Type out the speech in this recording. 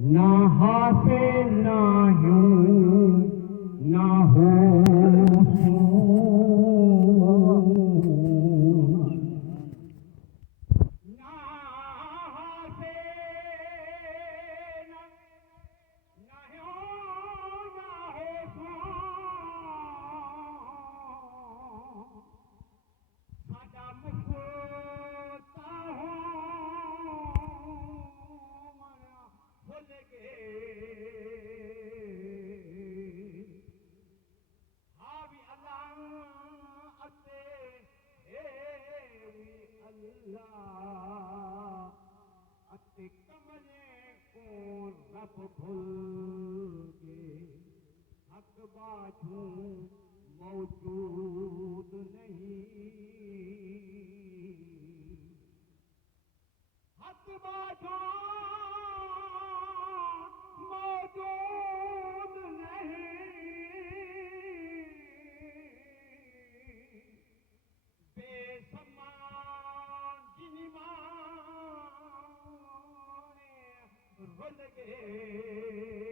نہ ہاسے نہ یوں نہ ہو موجود نہیں حق باجو موجود نہیں بے سمان جنمان رل گئے